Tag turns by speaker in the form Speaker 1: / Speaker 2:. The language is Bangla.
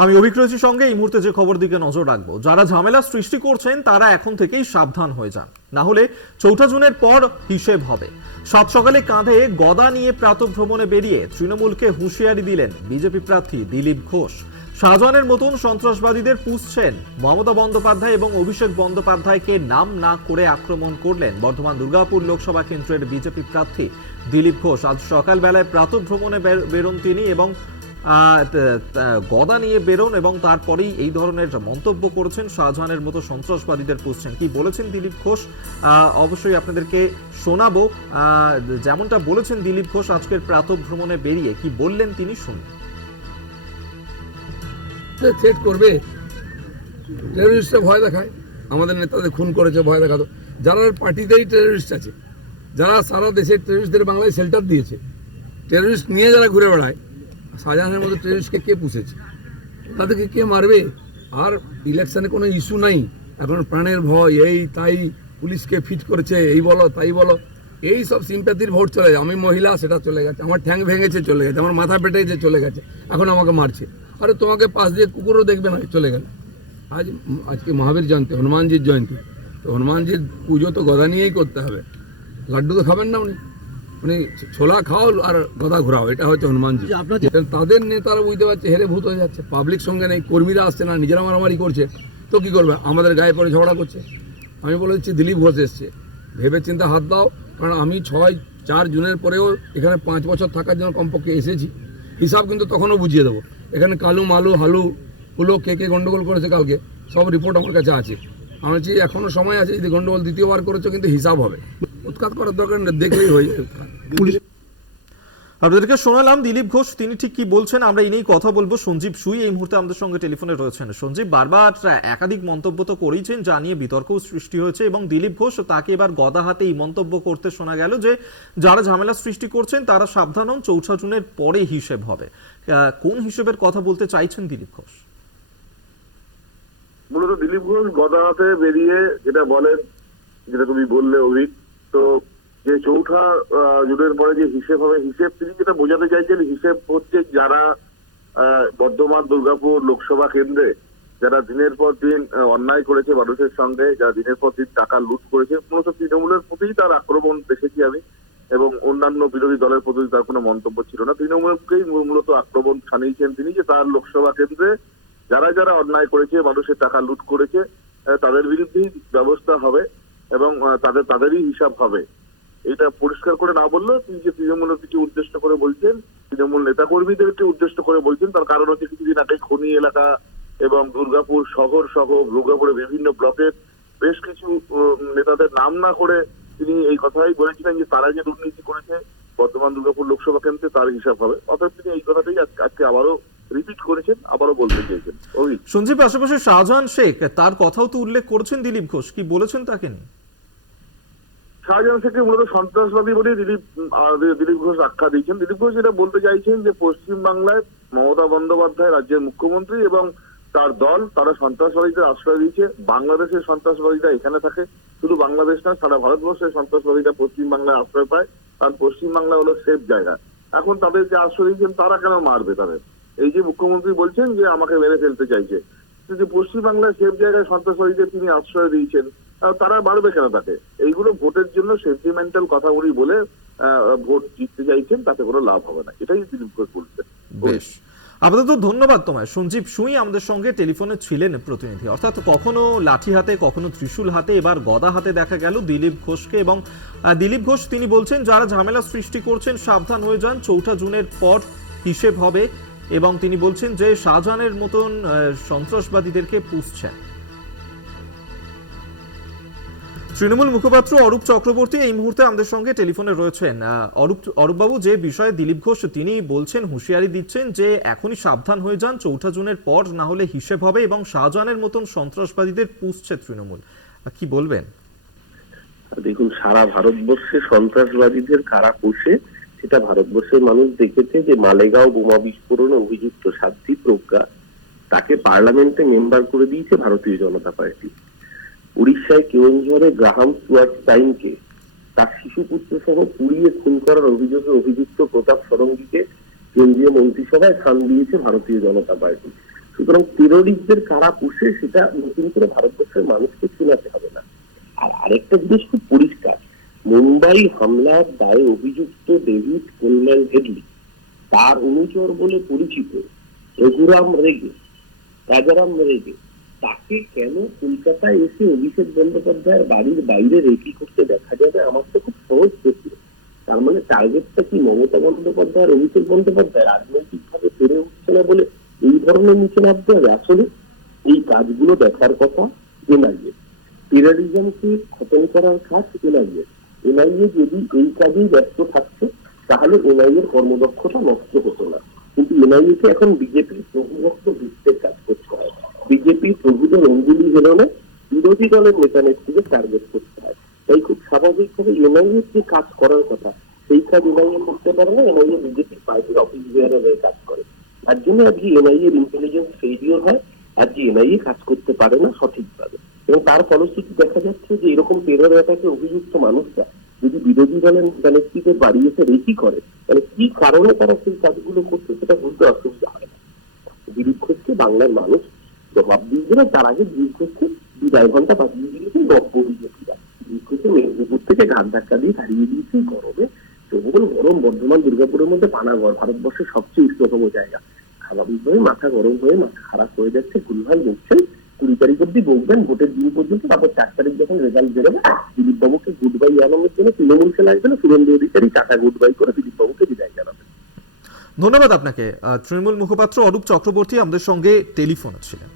Speaker 1: আমি অভিক রয়েছি সঙ্গে এই মুহূর্তে যে খবর দিকে নজর রাখব, যারা ঝামেলা সৃষ্টি করছেন, তারা এখন থেকেই সাবধান হয়ে যান। না হলে চৌঠা জুনের পর হিসেব হবে। সাত সকালে কাঁধে গদা নিয়ে প্রাতভ্রমণে বেরিয়ে তৃণমূলকে হুঁশিয়ারি দিলেন বিজেপি প্রার্থী দিলীপ ঘোষ। শাহজাহানের মতন সন্ত্রাসবাদীদের পুষছেন মমতা বন্দ্যোপাধ্যায় এবং অভিষেক বন্দ্যোপাধ্যায়কে নাম না করে আক্রমণ করলেন বর্ধমান দুর্গাপুর লোকসভা কেন্দ্রের বিজেপি প্রার্থী দিলীপ ঘোষ। আজ সকালবেলায় প্রাতভ্রমণে বের- বেরোন তিনি এবং গদা নিয়ে বেরোন এবং তারপরেই এই ধরনের মন্তব্য করেছেন শাহজাহানের মতো সন্ত্রাসবাদীদের পুষছেন। কি বলেছেন দিলীপ ঘোষ? অবশ্যই আপনাদেরকে শোনাবো। যেমনটা বলেছেন দিলীপ ঘোষ, আজকের প্রাতভ্রমণে বেরিয়ে কি বললেন তিনি শুনুন।
Speaker 2: থ্রেট করবে। টেরোরিস্টরা ভয় দেখায়। আমাদের নেতাদের খুন করেছে, ভয় দেখাতো। যারা পার্টিতেই টেরোরিস্ট আছে, যারা সারা দেশের টেরোরিস্টদের বাংলায় শেল্টার দিয়েছে টেরোরিস্ট নিয়ে যারা ঘুরে বেড়ায় শাহজাহানের মতো টেরোরিস্টকে কে পুষেছে? তাদেরকে কে মারবে? আর ইলেকশানে কোনো ইস্যু নাই। এখন প্রাণের ভয়, এই তাই পুলিশকে ফিট করেছে, এই বলো, তাই বলো। এই সব সিম্প্যাথির ভোট চলে যায়। আমি মহিলা, সেটা চলে গেছে। আমার ঠ্যাং ভেঙেছে, চলে গেছে। আমার মাথা পেটেছে, চলে গেছে। এখন আমাকে মারছে। আরে তোমাকে পাশ দিয়ে কুকুরও দেখবে না, চলে গেল। আজ আজকে মহাবীর জয়ন্তী, হনুমানজির জয়ন্তী। তো হনুমানজির পুজো তো গদা নিয়েই করতে হবে। লাড্ডু তো খাবেন না উনি। মানে ছোলা খাও আর গদা ঘোরাও এটা হচ্ছে হনুমানজি। তাদের নেতারা বুঝতে পারছে হেরে ভূত হয়ে যাচ্ছে পাবলিক সঙ্গে নেই কর্মীরা আসছে না নিজেরা মারামারি করছে। তো কি করবে? আমাদের গায়ে পরে ঝগড়া করছে। আমি বলে দিচ্ছি দিলীপ ঘোষ এসছে। ভেবে চিন্তা হাত দাও কারণ আমি ছয় চার জুনের পরেও এখানে পাঁচ বছর থাকার জন্য কমপক্ষে এসেছি। হিসাব কিন্তু তখনও বুঝিয়ে দেবো। এখানে কালু মালু হালু হুলো কে কে গন্ডগোল করেছে কালকে সব রিপোর্ট আমার কাছে আছে। আমি বলছি, এখনও সময় আছে, যদি গন্ডগোল দ্বিতীয়বার করেছ, কিন্তু হিসাব হবে। উৎখাত করার দরকার দেখলেই হয়ে যাবে।
Speaker 1: আপনাদেরকে শোনালাম, দিলীপ ঘোষ, তিনি ঠিক কি বলছেন, আমরা এই নিয়েই কথা বলব। সঞ্জীব সুই এই মুহূর্তে আমাদের সঙ্গে টেলিফোনে রয়েছেন। সঞ্জীব, বারবার একাধিক মন্তব্য তো করেইছেন, যা নিয়ে বিতর্কও সৃষ্টি হয়েছে, এবং দিলীপ ঘোষ তাকে এবার গদা হাতে এই মন্তব্য করতে শোনা গেল যে, যারা ঝামেলা সৃষ্টি করছেন, তারা সাবধান হন, চৌঠা জুনের পরে হিসেব হবে। কোন হিসেবের কথা বলতে চাইছেন দিলীপ ঘোষ?
Speaker 3: মূলত দিলীপ ঘোষ গদাতে বেরিয়ে যেটা বলেন, যেটা তুমি বললে, অভিক, তো যে চৌঠা জুনের পরে যে হিসেব হবে, হিসেব তিনি যেটা বোঝাতে চাইছেন, হিসেব হচ্ছে যারা বর্ধমান, দুর্গাপুর লোকসভা কেন্দ্রে, যারা দিনের পর দিন অন্যায় করেছে মানুষের সঙ্গে, যারা দিনের পর দিন টাকা লুট করেছে, মূলত তৃণমূলের প্রতিই তার আক্রমণ দেখেছি আমি, এবং অন্যান্য বিরোধী দলের প্রতি তার কোনো মন্তব্য ছিল না। তৃণমূলকেই মূলত আক্রমণ ছানিয়েছেন তিনি যে তার লোকসভা কেন্দ্রে যারা যারা অন্যায় করেছে, মানুষের টাকা লুট করেছে তাদের বিরুদ্ধেই ব্যবস্থা হবে এবং তাদের, তাদেরই হিসাব হবে। এটা পরিষ্কার করে না বললেও তিনি যে তৃণমূলের কিছু উদ্দেশ্য করে বলছেন, তৃণমূল নেতাকর্মীদেরকে উদ্দেশ্য করে বলছেন, তার কারণ হচ্ছে কিছুদিন আগে খনি এলাকা এবং দুর্গাপুর শহর সহ দুর্গাপুরের বিভিন্ন ব্লকের বেশ কিছু নেতাদের নাম না করে তিনি এই কথাই বলেছিলেন যে তারা যে দুর্নীতি করেছে বর্তমান দুর্গাপুর লোকসভা কেন্দ্রে তার হিসাব হবে। অর্থাৎ তিনি এই কথাটাই আজ- আজকে আবারও রিপিট করেছেন আবারও বলতে চেয়েছেন।
Speaker 1: সঞ্জীব পাশাপাশি শাহজাহান শেখ তার কথাও তো উল্লেখ করেছেন দিলীপ ঘোষ। কি বলেছেন তাকে নিয়ে?
Speaker 3: শাহজাহান শেখকে মূলত সন্ত্রাসবাদী বলে দিলীপ দিলীপ ঘোষ আখ্যা দিয়েছেন। দিলীপ ঘোষ বলতে চাইছেন যে পশ্চিম বাংলায় মমতা বন্দ্যোপাধ্যায় রাজ্যের মুখ্যমন্ত্রী এবং তার দল তারা সন্ত্রাসবাদীদের আশ্রয় দিয়েছে। বাংলাদেশের সন্ত্রাসবাদীরা এখানে থাকে। শুধু বাংলাদেশ না সারা ভারতবর্ষের সন্ত্রাসবাদীরা পশ্চিমবাংলায় আশ্রয় পায়। কারণ পশ্চিমবাংলা হলো সেফ জায়গা। এখন তাদের যে আশ্রয় দিয়েছেন তারা কেন মারবে তাদের? এই যে মুখ্যমন্ত্রী বলছেন যে আমাকে মেরে ফেলতে চাইছে কিন্তু পশ্চিম বাংলায় সেফ জায়গায় সন্ত্রাসবাদীদের তিনি আশ্রয় দিয়েছেন তারা বাড়বে কেন তাকে? এইগুলো ভোটের জন্য সেন্টিমেন্টাল কথাগুলি বলে ভোট জিততে চাইছেন, তাতে কোনো লাভ হবে না। এটাই ঘোষ বলছেন।
Speaker 1: বেশ। আপাতত ধন্যবাদ তোমায়। সঞ্জীব সুই আমাদের সঙ্গে টেলিফোনে ছিলেন প্রতিনিধি। অর্থাৎ কখনো লাঠি হাতে, কখনো ত্রিশূল হাতে, এবার গদা হাতে দেখা গেল দিলীপ ঘোষকে এবং দিলীপ ঘোষ তিনি বলছেন, যারা ঝামেলা সৃষ্টি করছেন, সাবধান হয়ে যান। চৌঠা জুনের পর হিসেব হবে। এবং তিনি বলছেন যে শাহজাহানের মতন সন্ত্রাসবাদীদেরকে পুষছেন। তৃণমূল মুখপাত্র অরূপ চক্রবর্তী এই মুহূর্তে আমাদের সঙ্গে টেলিফোনে রয়েছেন। অরূপ, অরূপবাবু, যে বিষয়ে দিলীপ ঘোষ, তিনি বলছেন, হুঁশিয়ারি দিচ্ছেন যে এখনই সাবধান হয়ে যান, চৌঠা জুনের পর না হলে হিসেব হবে এবং শাহজাহানের মতন সন্ত্রাসবাদীদের পুষছে তৃণমূল। কি বলবেন?
Speaker 4: দেখুন, সারা ভারতবর্ষে সন্ত্রাসবাদীদের কারা পোষে সেটা ভারতবর্ষের মানুষ দেখেছে যে মালেগাঁও বোমা বিস্ফোরণে অভিযুক্ত সাধ্বী প্রজ্ঞা তাকে পার্লামেন্টে মেম্বার করে দিয়েছে ভারতীয় জনতা পার্টি। উড়িষ্যায় কেওনঝড়ে গ্রাহাম স্টুয়ার্ট টাইমকে তার শিশুপুত্র সহ পুড়িয়ে খুন করার অভিযোগে অভিযুক্ত প্রতাপ ষড়ঙ্গীকে কেন্দ্রীয় মন্ত্রিসভায় স্থান দিয়েছে ভারতীয় জনতা পার্টি। সুতরাং টেরোরিস্টদের কারা পুষে সেটা নতুন করে ভারতবর্ষের মানুষকে শোনাতে হবে না। আর আরেকটা জিনিস খুব পরিষ্কার মুম্বাই হামলার দায়ে অভিযুক্ত ডেভিড কোলম্যান হেডলি, তার অনুচর বলে পরিচিত রঘুরাম রেগে, রাজারাম রেগে, তাকে কেন কলকাতায় এসে অভিষেক বন্দ্যোপাধ্যায়ের বাড়ির বাইরে রেকি করতে দেখা যাবে? আমার তো খুব সহজ প্রশ্ন। তার মানে টার্গেটটা কি মমতা বন্দ্যোপাধ্যায়ের অভিষেক বন্দ্যোপাধ্যায় রাজনৈতিক ভাবে পেরে উঠছে না বলে এই ধরনের নিচে নামতে হবে? আসলে এই কাজগুলো দেখার কথা এনআইএ টেরারিজমকে খতম করার কাজ এনআইএ এনআইএ যদি এই কাজেই ব্যস্ত থাকছে তাহলে এনআইএর কর্মদক্ষতা নষ্ট হতো না। কিন্তু এনআইএ কে এখন বিজেপির প্রভুভক্ত বৃত্তের কাজ করতে হয়। বিজেপি প্রভুদের অঙ্গুলি হেলনে বিরোধী দলের নেতা নেত্রীকে টার্গেট করতে হয়। তাই খুব স্বাভাবিকভাবে এনআইএ যে কাজ করার কথা, সেই কাজ এনআইএ করতে পারে না, এনআইএ বিজেপি পার্টির অফিস বিহারের হয়ে কাজ করে। তার জন্য আজকে এনআইএ এর ইন্টেলিজেন্স ফেলিওর হয়, আজকে এনআইএ কাজ করতে পারে না সঠিকভাবে। এবং তার ফলশ্রুতি দেখা যাচ্ছে যে এরকম টেরর অ্যাটাকে অভিযুক্ত মানুষরা যদি বিরোধী দলের নেতা নেত্রীদের বাড়ি এসে রেকি করে, তাহলে কি কারণে তারা সেই কাজগুলো করছে সেটা বুঝতে অসুবিধা হয় না। দিলীপ ঘোষকে বাংলার মানুষ জবাব দিয়ে দেবে তার আগে দিলীপ ঘোষকে বিদায় ঘণ্টা বাজিয়ে দিয়েছে নব্য বিজেপিরা দিলীপ ঘোষকে মেদিনীপুর থেকে ঘাট ধাক্কা দিয়ে হারিয়ে দিয়েছে গরমে। প্রবল গরম, বর্ধমান, দুর্গাপুরের মধ্যে পানাগড় ভারতবর্ষের সবচেয়ে উষ্ণতম জায়গা। স্বাভাবিকভাবে মাথা গরম হয়ে মাথা খারাপ হয়ে যাচ্ছে ভুলভাল বলছেন কুড়ি তারিখ অব্দি বলবেন, ভোটের দিন পর্যন্ত, তারপর চার তারিখ যখন রেজাল্ট বেরোবে দিলীপ বাবুকে গুড বাই জানানোর জন্য তৃণমূল খেলা আসবে না Surendra Adhikari tata good bye করে দিলীপ বাবুকে বিদায় জানাবে
Speaker 1: ধন্যবাদ আপনাকে। তৃণমূল মুখপাত্র অরূপ চক্রবর্তী আমাদের সঙ্গে টেলিফোন ছিলেন।